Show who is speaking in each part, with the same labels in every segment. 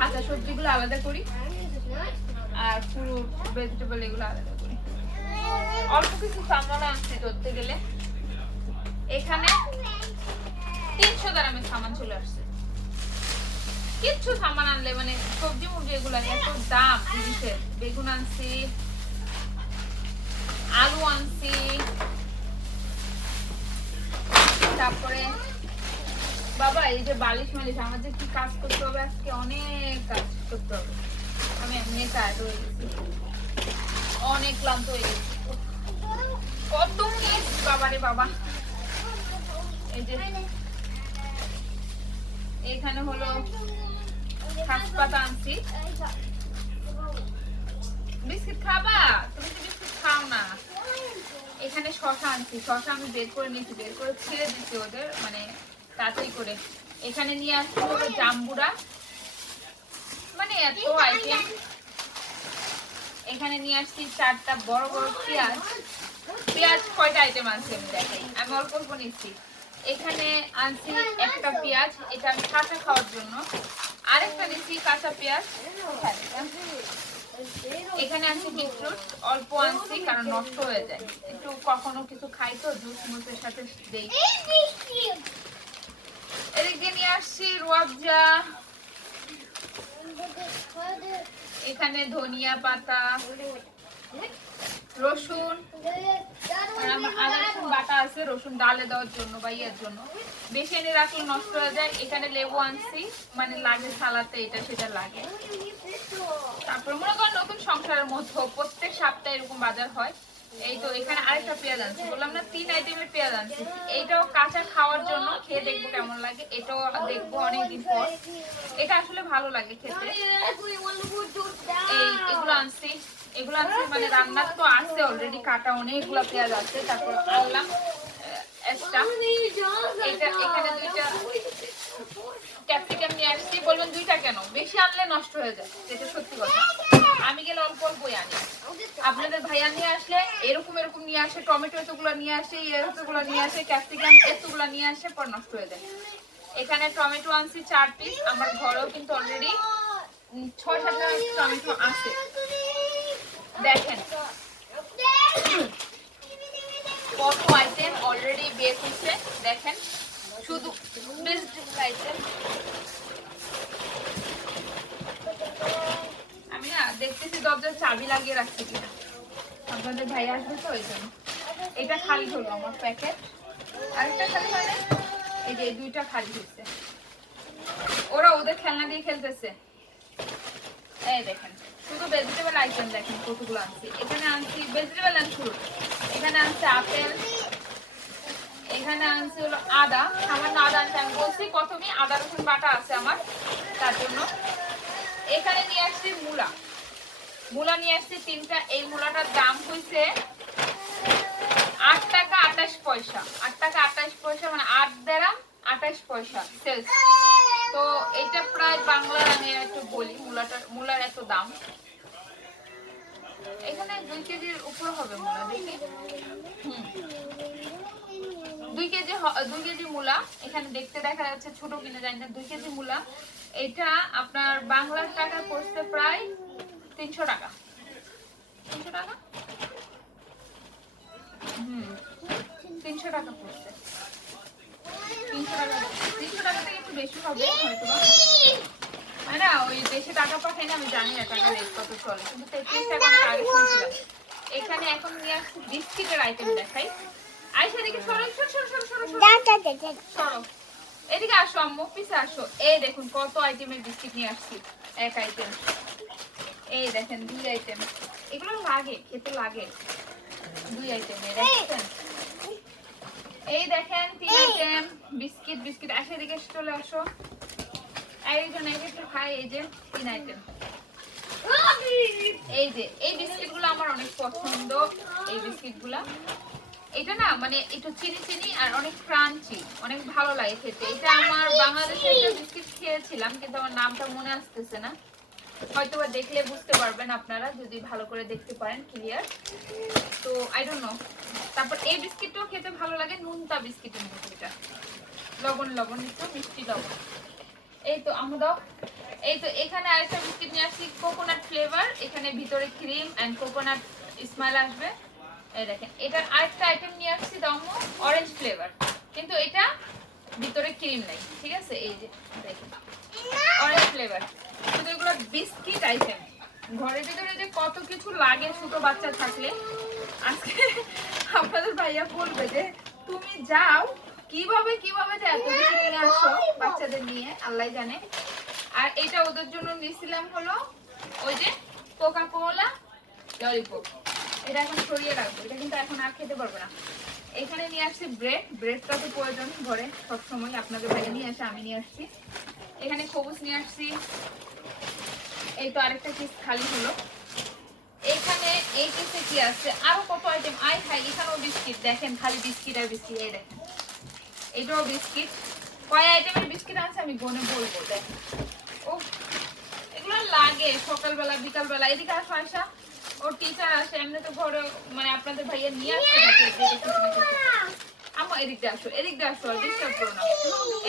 Speaker 1: কাঁচা সবজিগুলো আলাদা করি। আর পুরো ভেজিটেবল এগুলো আলাদা করি। অল্প কিছু সামান আনছি ধরতে গেলে। এখানে তিনশো গ্রামের সামান চলে আসছে। কিচ্ছু সামান আনলে মানে সবজি মুরগি এগুলো এত দাম জিনিসের। বেগুন আনছি, আলু আনছি, তারপরে বাবা, এই যে বালিশ মালিশ আমার যে কি কাজ করতে হবে আজকে? অনেক কাজ করতে হবে। আমি এমনি টায়ার্ড হয়ে গেছি। অনেক ক্লান্ত হয়ে গেছি। কত কেস বাবারে বাবা। এই যে এখানে হলো ঘাস পাতা আনছি। বিস্কিট খাবা? তুমি তো বিস্কিট খাও না। এখানে শশা আনছি। শশা আমি বের করে নিয়েছি, বের করে ছেড়ে দিচ্ছি ওদের মানে তাড়াতাড়ি করে। এখানে নিয়ে আসছি জাম্বুরা মানে এত আইটেম এখানে নিয়ে আসছি চারটা বড় বড় পেঁয়াজ। পেঁয়াজ কয়টা আইটেম আনছি আমি দেখাই। আমি অল্প অল্প নিচ্ছি। এখানে আনছি একটা পেঁয়াজ। এটা আমি কাঁচা খাওয়ার জন্য। আরেকটা নিচ্ছি কাঁচা পেঁয়াজ। এখানে আনছি বিটরুট। অল্প আনছি কারণ নষ্ট হয়ে যায়। একটু কখনো কিছু খাই তো, জুস, মুসের সাথে দেই। এখানে ধনিয়া পাতা রসুন বাটা আছে, রসুন ডালে দেওয়ার জন্য বা ইয়ের জন্য। বেশি এনে রাখলে নষ্ট হয়ে যায়। এখানে লেবু আনছি মানে লাগে সালাতে, এটা সেটা লাগে। তারপর মনে করেন নতুন সংসারের মধ্যে প্রত্যেক সপ্তাহে এরকম বাজার হয়। এই তো এখানে আরেকটা পেঁয়াজ না, তিন আইটেমের পেঁয়াজ কাঁচা খাওয়ার জন্য খেয়ে কেমন লাগে। এটা মানে রান্নার তো অলরেডি কাটা অনেকগুলো পেঁয়াজ আছে। তারপর এখানে দুইটা ক্যাপসিকাম নিয়ে আসছি। বলবেন দুইটা কেন? বেশি আনলে নষ্ট হয়ে যায়। এটা সত্যি কথা। আমি গেলে অল্প অল্পই আনি? আপনাদের ভাইয়া নিয়ে আসলে এরকম এরকম নিয়ে আসে, টমেটো এতগুলো নিয়ে আসে এতগুলো নিয়ে আসে, ক্যাপসিকাম এতগুলো নিয়ে আসে, পর নষ্ট হয়ে যায়। এখানে টমেটো আনছি চার পিস আমার ঘরেও কিন্তু অলরেডি ছয় সাত টমেটো আছে। দেখেন। কত আইটেম অলরেডি বের হয়েছে, দেখেন। শুধু ভেজিটেবল আইটেম আমি না দেখতেছি দরজার চাবি লাগিয়ে রাখছি কিনা। আপনাদের ভাই আসবে তো ওই জন্য। এটা খালি হলো আমার প্যাকেট। আরেকটা খালি মানে এই যে দুইটা খালি হচ্ছে ওরা ওদের খেলনা দিয়ে খেলতেছে। এই দেখেন, শুধু ভেজিটেবল আইটেম দেখেন কতগুলো আনছি। এখানে আনছি ভেজিটেবল অ্যান্ড ফ্রুট এখানে আনছি আপেল। এখানে আনছি হলো আদা। সামান্য আদা আনছি। আমি বলছি প্রথমেই আদা রসুন বাটা আছে আমার, তার জন্য। এখানে নিয়ে আসছি মূলা। মূলা নিয়ে আসছে তিনটা, এই মূলাটার দাম হয়েছে আট টাকা আঠাশ পয়সা। আট টাকা আঠাশ পয়সা মানে আট দেড়াম আঠাশ পয়সা সেলস। তো এটা প্রায় বাংলা আমি একটু বলি, মূলাটার, মূলার এত দাম। এখানে দুই কেজির উপর হবে মূলা, দেখি। হুম। দুই কেজি দুই কেজি মূলা, এখানে দেখতে দেখা যাচ্ছে ছোট কিনে, জানি না, দুই কেজি মূলা। এটা আপনার বাংলার টাকা পড়ছে প্রায় তিনশো টাকা। তিনশো টাকা? হুম। তিনশো টাকা পড়ছে। তিনশো টাকা তিনশো টাকা থেকে একটু বেশি হবে হয়তো হয় না? ওই দেশে টাকা পাঠাই না আমি জানি না টাকা রেট কত চলে। কিন্তু তেত্রিশ টাকা আগে শুনছিলাম। এখানে এখন নিয়ে আসছি বিস্কিটের আইটেম দেখাই। আইসা দেখি সরো সরো সরো সরো সরো সরো। সরো। এদিকে আসো আম্মু পিছে আসো। এই দেখুন কত আইটেমের বিস্কিট নিয়ে আসছি। এক আইটেম এই দেখেন দুই আইটেম এগুলো লাগে খেতে লাগে। দুই দেখছেন এই দেখেন। তিন আইটেম বিস্কিট বিস্কিট। আসে এসে চলে আসো। একজন এক একটু খাই এই যে তিন আইটেম এই যে এই বিস্কিটগুলো আমার অনেক পছন্দ। এই বিস্কিটগুলো। এটা না মানে একটু চিনি চিনি আর অনেক ক্রাঞ্চি অনেক ভালো লাগে খেতে। এটা আমার বাংলাদেশে একটা বিস্কিট খেয়েছিলাম কিন্তু আমার নামটা মনে আসতেছে না। হয়তো বা দেখলে বুঝতে পারবেন আপনারা, যদি ভালো করে দেখতে পারেন ক্লিয়ার তো আই ডোন্ট নো তারপর এই বিস্কিটটাও খেতে ভালো লাগে, নুনতা বিস্কিটের মতো এটা। লবণ লবণ, একটু মিষ্টি লবণ। এই তো আমরা এই তো, এখানে আরেকটা বিস্কিট নিয়ে আসছি কোকোনাট ফ্লেভার এখানে ভিতরে ক্রিম এন্ড কোকোনাট স্মাইল আসবে। এই দেখেন, এটার আরেকটা আইটেম নিয়ে আসছি দমো অরেঞ্জ ফ্লেভার কিন্তু এটা ভিতরে ক্রিম নাই, ঠিক আছে? এই যে, দেখেন অরেঞ্জ ফ্লেভার শুধু এগুলো বিস্কিট আইটেম ঘরের ভিতরে যে কত কিছু লাগে ছোট বাচ্চা থাকলে, আজকে আপনাদের ভাইয়া বলবে যে, তুমি যাও, কীভাবে কীভাবে যে এত কিছু নিয়ে আসো বাচ্চাদের নিয়ে, আল্লাহ জানে। আর এটা ওদের জন্য নিয়েছিলাম হলো ওই যে কোকা কোলা ললিপপ এটা এখন সরিয়ে রাখব, এটা কিন্তু এখন আর খেতে পারব না। এখানে নিয়ে আসছি ব্রেড ব্রেডটা তো প্রয়োজন ঘরে, সবসময় আপনাদের ভাইয়া নিয়ে আসে, আমি নিয়ে আসছি। এখানে খবুস নিয়ে আসছি। এই তো আরেকটা পিস খালি হলো। এখানে এই পিসে কি আছে? আরও কত আইটেম আই খাই এখানেও বিস্কিট। দেখেন, খালি বিস্কিট আর বিস্কিট। এই দেখেন, এটাও বিস্কিট। কয় আইটেমের বিস্কিট আছে আমি গনে বলব, দেখেন। ও এগুলো লাগে সকালবেলা, বিকালবেলা। এদিকে আসো আসা ওর টিচার আসে এমনি তো ঘরে মানে আপনাদের ভাইয়া নিয়ে আসতে থাকে। আম্মা এদিক দিয়ে আসো এদিক দিয়ে আসো ডিস্টার্ব করো না।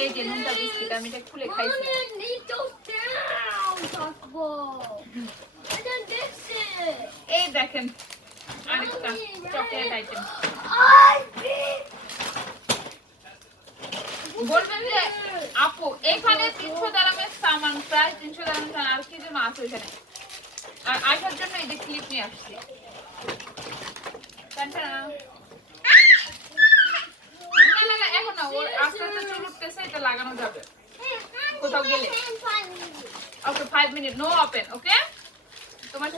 Speaker 1: এই যে নুনটা বিস্কিট আমি এটা খুলে খাইছি। এই দেখেন আরেকটা চকলেট আইটেম বলবেন যে আপু এখানে তিনশো দারামের সামান প্রায় তিনশো দারামের সামান আর কি যেন আছে ওইখানে। আর আসার জন্য এই যে ক্লিপ নিয়ে আসছি। টানটানা। না, না, না, এখন না, ওর আস্তে আস্তে চুল উঠতেছে, এটা লাগানো যাবে। কোথাও গেলে। Okay, five minute, no open, okay? তোমার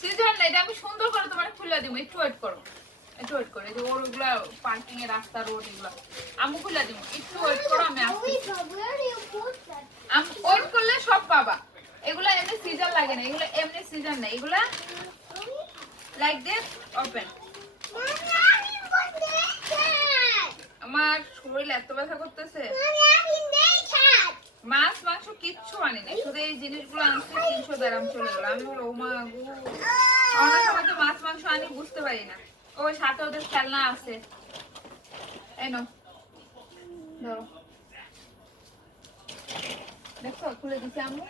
Speaker 1: সিজার না, এটা আমি সুন্দর করে তোমার খুলে দিব, একটু ওয়েট করো। একটু ওয়েট করো, যে ওর ওগুলা পার্কিং এর রাস্তা রোড এগুলা। আমি খুলে দিব, একটু ওয়েট করো, আমি আমি ওয়েট করলে সব পাবা। এগুলা এমনি সিজার লাগে না, এগুলা এমনি সিজার না, এগুলা লাইক দিস ওপেন আমার শরীর এত ব্যথা করতেছে? মাছ মাংস কিচ্ছু আনি না শুধু এই জিনিসগুলো আনছি তিনশো দারাম চলে গেলো। আমি বলো ও মা গো। অনেক সময় তো মাছ মাংস আনি বুঝতে পারি না। ওই সাথে ওদের খেলনা আছে। এই নো ধরো। দেখো খুলে দিছি আমি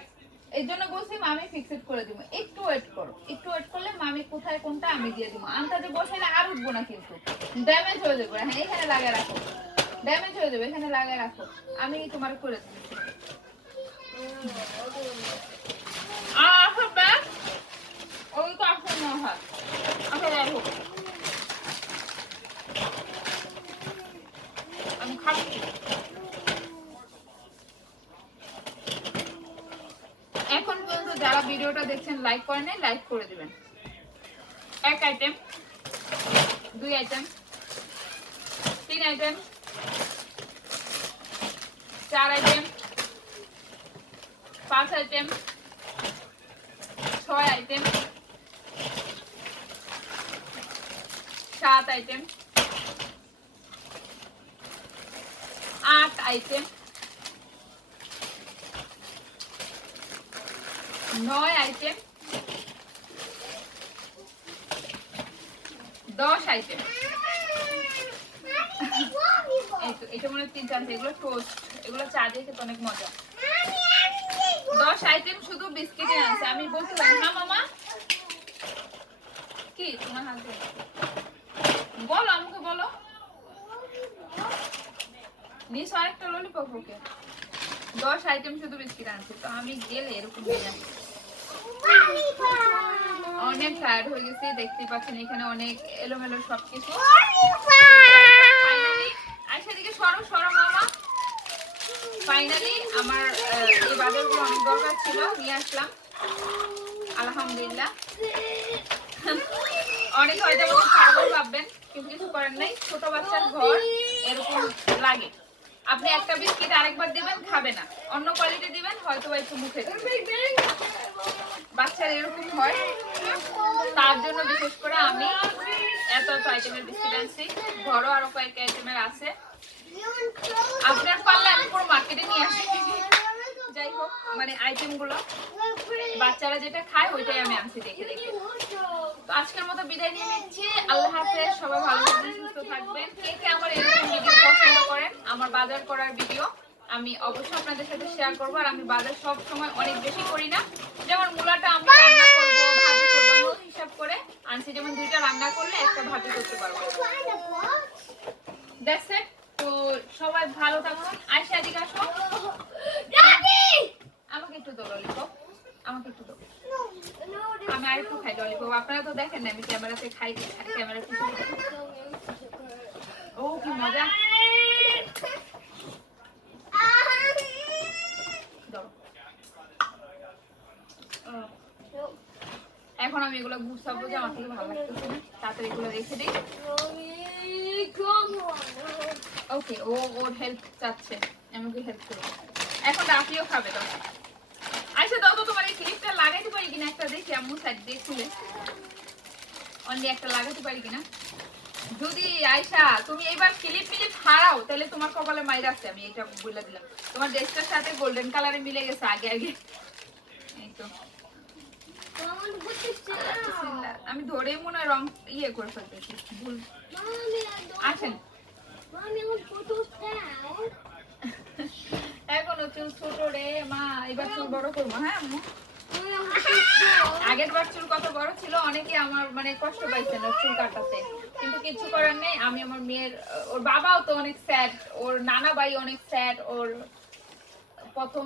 Speaker 1: এই জন্য বলছি মামি ফিক্সড করে দিব। একটু ওয়েট করো। একটু ওয়েট করলে মামি কোথায় কোনটা আমি দিয়ে দিব। আন্তাজে বসাইলে আর উঠবো না কিন্তু। ড্যামেজ হয়ে যাবে। হ্যাঁ এখানে লাগিয়ে রাখো। ড্যামেজ হয়ে যাবে, এখানে লাগিয়ে রাখো। আমি তোমার করে দিচ্ছি। আহ ব্যাগ ওই তো আসল না হয় আচ্ছা দেখো আমি খাচ্ছি। এখন পর্যন্ত যারা ভিডিওটা দেখছেন লাইক করেন নাই লাইক করে দিবেন। এক আইটেম দুই আইটেম তিন আইটেম চার আইটেম পাঁচ আইটেম ছয় আইটেম সাত আইটেম আট আইটেম নয় আইটেম দশ আইটেম। এটা মনে তিন চারটে এগুলো টোস্ট এগুলো চা দিয়ে খেতে অনেক মজা। দশ আইটেম শুধু বিস্কিটে আছে আমি বলতে পারি হ্যাঁ মামা। কি তোমার হাতে? বলো আমাকে বলো। নিস আরেকটা ললিপপ ওকে। দশ আইটেম শুধু বিস্কিট আনছে। তো আমি গেলে এরকম অনেক টায়ার্ড হয়ে গেছি দেখতেই পাচ্ছেন এখানে অনেক এলোমেলো সবকিছু। সরো সরো মামা। ফাইনালি আমার এই বাজারগুলো অনেক দরকার ছিল, নিয়ে আসলাম। আলহামদুলিল্লাহ। অনেক হয়তো আমাকে পাগল ভাববেন, কিন্তু কিছু করার নাই। ছোট বাচ্চার ঘর এরকম লাগে। আপনি একটা বিস্কিট আরেকবার দিবেন, খাবে না। অন্য কোয়ালিটি দিবেন, হয়তো বা একটু মুখে বাচ্চার এরকম হয়। তার জন্য বিশেষ করে আমি এত এত আইটেমের বিস্কিট আনছি। ঘরও আরও কয়েক আইটেমের আছে আপনার পারলে আমি পুরো মার্কেটে নিয়ে আসি যাই হোক মানে আইটেমগুলো বাচ্চারা যেটা খায়, ওইটাই আমি আনছি দেখে দেখে। তো আজকের মতো বিদায় নিয়ে নিচ্ছি। আল্লাহ হাফেজ, সবাই ভালো থাকবেন, সুস্থ থাকবেন। কে কে আমার এরকম ভিডিও পছন্দ করেন, আমার বাজার করার ভিডিও আমি অবশ্যই আপনাদের সাথে শেয়ার করব। আর আমি বাজার সব সময় অনেক বেশি করি না। যেমন মূলাটা আমি রান্না করব, ভাজি করব, হিসাব করে আনছি। যেমন দুইটা রান্না করলে একটা ভাজি করতে পারব। দ্যাটস ইট তো সবাই ভালো থাকুন। আয়সা এদিকে আসো। আমাকে একটু আমাকে একটু আমি আর একটু খাই আপনারা তো দেখেন না, আমি ক্যামেরাতে খাই ক্যামেরা ও, কি মজা। এখন আমি এগুলো গুছাবো যে আমার থেকে ভালো লাগতেছে তাড়াতাড়ি এগুলো রেখে দিই। ওকে ও ওর হেল্প চাচ্ছে। আমাকে হেল্প করবে। এখন রাফিও খাবে তো আচ্ছা দাও তো তোমার এই লাগাইতে পারি কিনা একটা দেখি আম্মু সাইড দিয়ে খুলে। অনলি একটা লাগাতে পারি কিনা? যদি আয়শা তুমি এইবার ক্লিপ মিলিপ হারাও তাহলে তোমার কপালে মাইর আছে আমি এটা বলে দিলাম। তোমার ড্রেসটার সাথে গোল্ডেন কালারে মিলে গেছে আগে আগে। এই তো। আমি ধরেই মনে হয় রং ইয়ে করে ফেলতেছি ভুল। আসেন। এখনও চুল ছোট রে মা এবার চুল বড় করব হ্যাঁ আম্মু? আগের বার চুল কত বড় ছিল অনেকে আমার মানে কষ্ট পাইছেন ওর চুল কাটাতে। কিন্তু কিছু করার নেই আমি আমার মেয়ের ওর বাবাও তো অনেক স্যাড ওর নানা ভাই অনেক স্যাড ওর প্রথম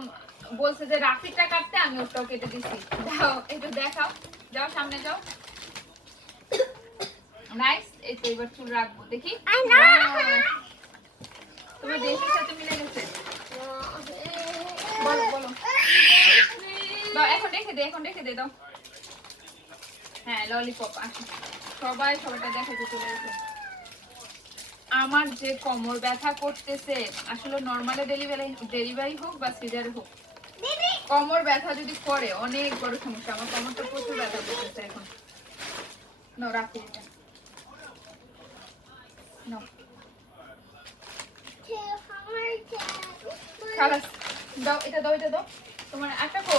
Speaker 1: বলছে যে রাফিটা কাটতে আমি ওটাও কেটে দিছি। যাও একটু দেখাও। যাও সামনে যাও। নাইস এই তো এবার চুল রাখব দেখি! তোমার ড্রেসের সাথে মিলে গেছে? বলো বলো। দাও এখন রেখে দে এখন রেখে দে দাও। হ্যাঁ ললিপপ আসি সবাই সবাইটা দেখাতে চলে গেছে আমার যে কোমর ব্যথা করতেছে আসলে নর্মালে ডেলিভারি ডেলিভারি হোক বা সিজারে হোক কোমর ব্যথা যদি করে অনেক বড় সমস্যা। আমার কোমরটা প্রচুর ব্যথা করতেছে এখন। না রাখি এটা। নাও। খালাস দাও এটা দাও এটা দাও। তোমার একটা কো।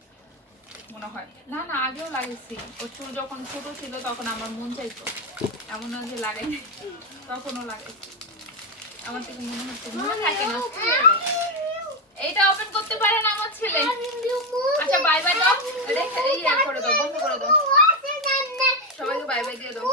Speaker 1: মনে হয়। না না আগেও লাগিয়েছি। ওর চুল যখন ছোট ছিল তখন আমার মন চাইতো। এমন যে লাগে তখনও লাগে আমার থেকে মনে হচ্ছে মনে থাকে না। এইটা ওপেন করতে পারে না আমার ছেলে। আচ্ছা বাই বাই দাও রেখে ইয়ে করে দাও বন্ধ করে দাও। সবাইকে বাই বাই দিয়ে দাও।